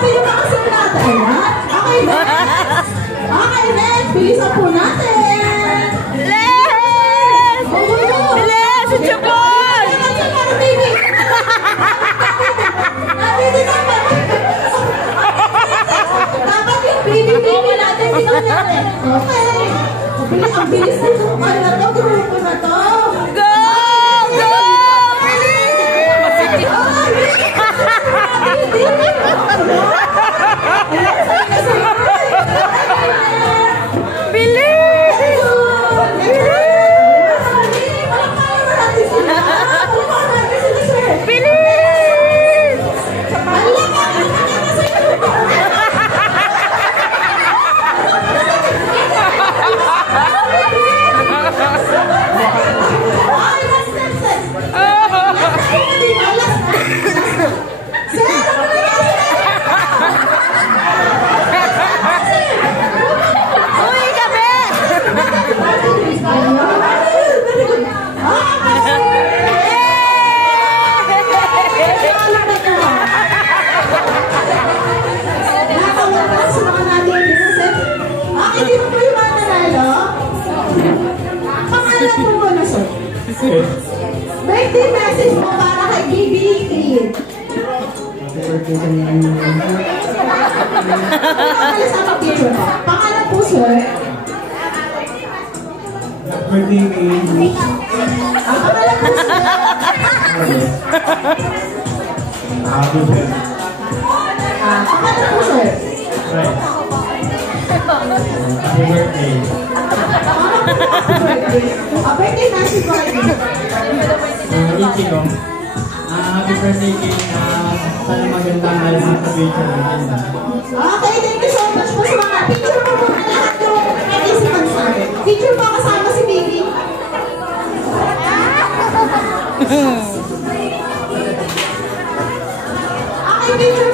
natin yung mga sir natin. Okay, next. Okay, next. Bilisan po natin. Les! Les! Si Chapon! Dapat yung baby natin tingnan natin. Okay. Ang bilis nito. Ano na to? Grupo na to. Go! Go! Birthday message mo para kay Baby Creed. Pangalan po, sir. Birthday Creed. Pangalan po, sir. Happy birthday. Pangalan po, sir. Happy birthday. Birthday message mo kay Ichiko. Happy birthday, King. Sana magandang alam sa picture. Okay, thank you so much po sa mga picture mo muna lahat yung naisipan sa akin. Picture mo kasama si Baby. Okay, picture